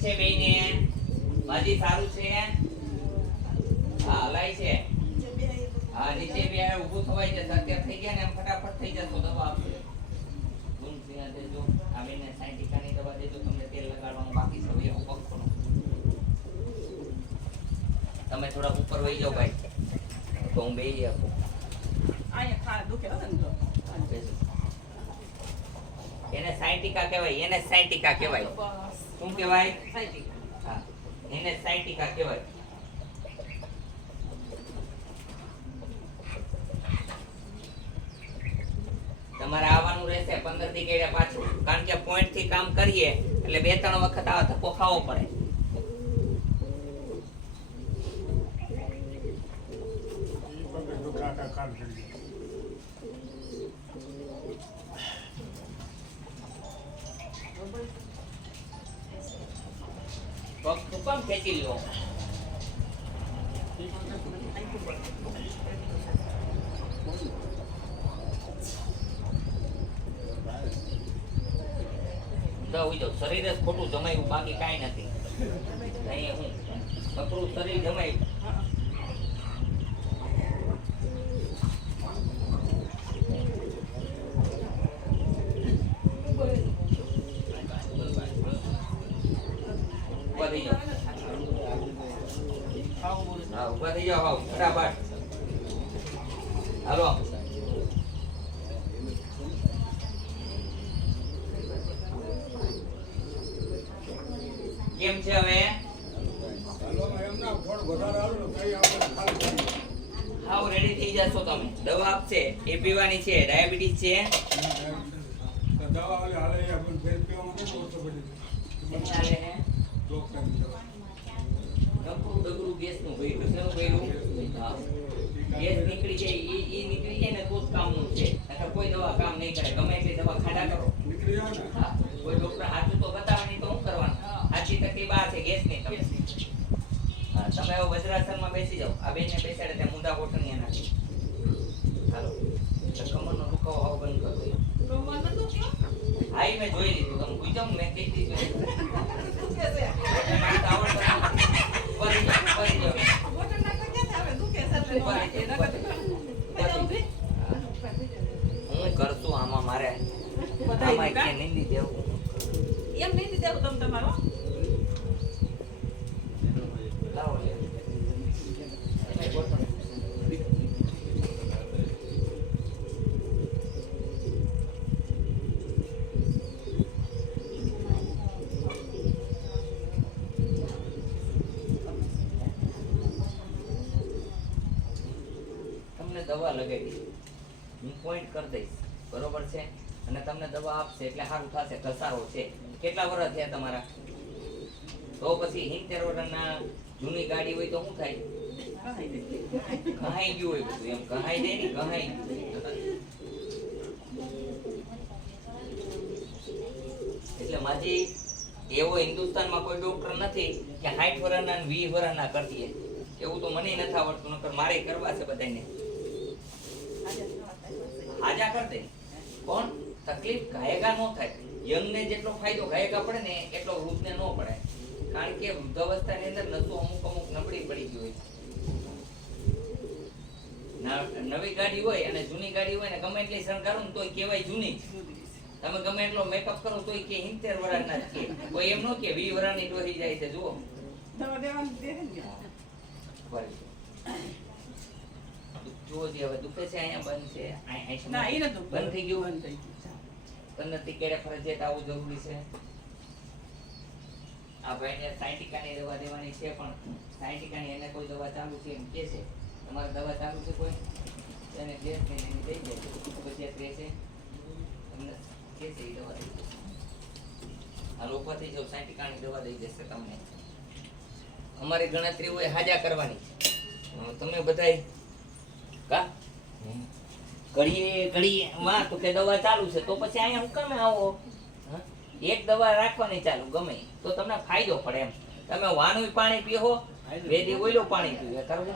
છે બેયને માજી સારું છે? હા હલાય છે. હા નીચે બે ઊભું થવાય જશે. અત્યારે થઈ ગયા ને એમ ફટાફટ થઈ જશો દવા આપશે ગુણ સિંહ દેજો. આ બેને સાયન્ટિકાની દવા દેજો તમને તેલ લગાડવાનું બાકી છે. હવે એવું પંખોનું તમે થોડા ઉપર વહી જાઓ ભાઈ. તો હું બેહી આપું. અહીંયા ખા દુખે હશે ને તો. બેસો. એને સાયન્ટિકા કહેવાય એને સાયન્ટિકા કહેવાય. શું કહેવાય? હા એને સાયન્ટિકા કહેવાય. તમારે આવવાનું રહેશે પંદરથી કેડે પાછું. કારણ કે પોઈન્ટથી કામ કરીએ એટલે બે ત્રણ વખત આવે તો ખાવો પડે. પગ શું કામ ખેંચી લ્યો. શરીર જ ખોટું જમાયું બાકી કાંઈ નથી અહીંયા હું નકરું શરીર જમાયું ઊભા થઈ જાઓ હા ઊભા થઈ જાઓ હાવ ફટાફટ હાલો કેમ છે હવે? હાવ રેડી થઈ જશો તમે. દવા આપશે. એ પીવાની છે. ડાયાબિટીસ છે. ચાલે હે? નકરું ડગરું ગેસનું ભર્યું શેનું ભર્યું. ગેસ નીકળી જાય ઈ નીકળી જાય તો જ કામનું છે નકર કોઈ દવા કામ નહીં કરે ગમે એટલી દવા ખાડા કરો હા કોઈ ડોક્ટર હાચું તો બતાવવાની તો શું કરવાનું આછી તકલીફ આ છે ગેસની તમને હા તમે હવે વજ્રાસનમાં બેસી જાઓ આ બેને બેસાડે ત્યાં મુંડા કોટણીયા નાખી હાલો એટલે કમરનો દુખાવો આવો બંધ કરી દો તો મને તો કયો હા ઈ મેં જોઈ લીધું તમે પૂછો ને મેં કહી દીધું દુખે છે એટલે મારે તો આવડતું નથી. પડી જાઓ, પડી જાઓ. બોટલ નાખવા ક્યાં આવે દુખે છે એટલે નો રાખે નકર તો પેલા ઊભી હું કરશું આમાં મારે. આમાં કા? નહીં દેવું એમ નહીં દીધે તમ તમારો? દવા લગાવી હું પોઈન્ટ કરી દઈશ. બરોબર છે? અને તમને દવા આપશે એટલે સારું થશે. ઘસારો છે. કેટલા વર્ષ થયા તમારા? તો પછી હિંતેર વર્ષના જૂની ગાડી હોય તો શું થાય? કહાઈ ગયું હોય બધું. એમ કહાઈ જાય ને કહાઈ એટલે માજી, એવો હિન્દુસ્તાનમાં કોઈ ડોક્ટર નથી કે સાઠ વર્ષના વી વીસ વર્ષના કરતી એવું તો મને નથી આવડતું. નકર મારે કરવા છે બધાને. હાજા કર દે કોણ? તકલીફ ગાયકા નો થાય. યંગ ને જેટલો ફાયદો ગાયકા પડે ને એટલો વૃદ્ધ ને ન પડે. કારણ કે વૃદ્ધાવસ્થાની અંદર નસો અમુક અમુક નબળી પડી ગઈ હોય. નવી ગાડી હોય અને જૂની ગાડી હોય ને ગમે એટલી શણગારો ને તોય કહેવાય જૂની. તમે ગમે એટલો મેકઅપ કરો તોય કે હિંતેર વર્ષના જ કે. કોઈ એમ નો કે વીસ વર્ષની ડોહી જાય છે જુઓ. દવા દેવાનું દે ને જુઓ જે હવે દુખે છે અહીંયા બંધ છે. ના એ નતું. બંધ થઈ ગયું. બંધ થઈ ગયું. પંદરથી કેડે ફરજિયાત આવું જરૂરી છે. આ ભાઈને સાયન્ટિકાની દવા દેવાની છે પણ સાયન્ટિકાની એને કોઈ દવા ચાલુ છે એમ કે છે. તમારે દવા ચાલુ છે કોઈ? એને ગેસ છે એની દઈ જાય ફરજિયાત રહેશે તમને કે છે એ દવા દઈ દેશે આ લોકોથી જો સાયન્ટિકાની દવા દઈ દેશે તમને. અમારી ગણતરી હોય હાજા કરવાની. તમે બધાય કા? ઘડીએ ઘડીએ, માં, તો કે દવા ચાલુ છે, તો પછી અહીંયા હું કામે આવો? એક દવા રાખવાની ચાલુ, ગમે. તો તમને ફાયદો પડે એમ. તમે વાનું પાણી પીહો, બે દી ઓઈલું પાણી પીવે તારું?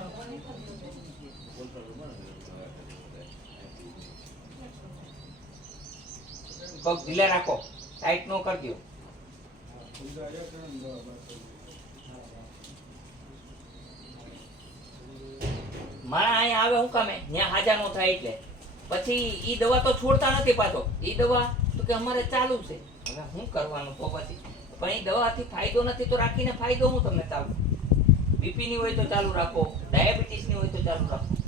પગ ઢીલા રાખો. ટાઈટ નો કરજો માણા અહીંયા આવે હું કામે? ત્યાં હાજા નો થાય એટલે. પછી ઈ દવા તો છોડતા નથી પાછો. ઈ દવા તો કે અમારે ચાલુ છે. હવે શું કરવાનું તો પછી? પણ એ દવાથી ફાયદો નથી તો રાખીને ફાયદો હું તમને ચાલુ બીપીની હોય તો ચાલુ રાખો. ડાયાબિટીસની હોય તો ચાલુ રાખો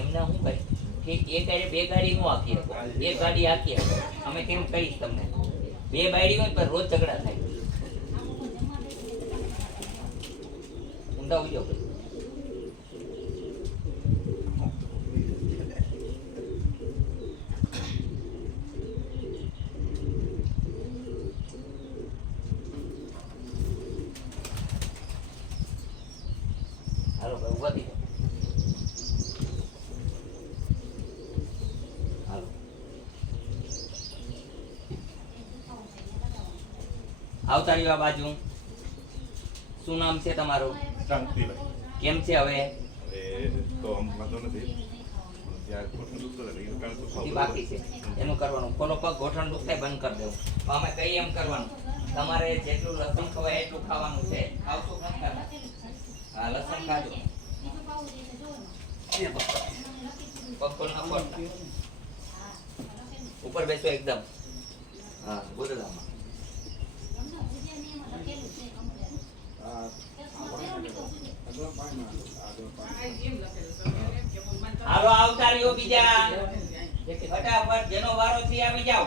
એમને હું કહી કે એક ગાડી, બે ગાડી નો આખી શકો એક ગાડી આખી શકો અમે કેમ કહીશ તમને. બે બાયડી હોય પણ રોજ ઝઘડા થાય. ઊંડા ઉજો હાલો ભાઈ ઊભા થઈ જાઓ હાલો આવતા રહ્યો આ બાજુ. શું નામ છે તમારું? શાંતિભાઈ. કેમ છે હવે? તો વાંધો નથી. બાકી છે. એનું કરવાનું. કોનો પગ ગોઠણ દુખાય બંધ કરી દેવું. અમે કઈ એમ કરવાનું. તમારે જેટલું લસણ ખવાય એટલું ખાવાનું છે. ખાવશો હા લસણ ખાજો. ઉપર બેસો એકદમ. હા ગોદડામાં. રહ્યો બીજા. ફટાફટ જેનો વારો છે આવી જાઓ.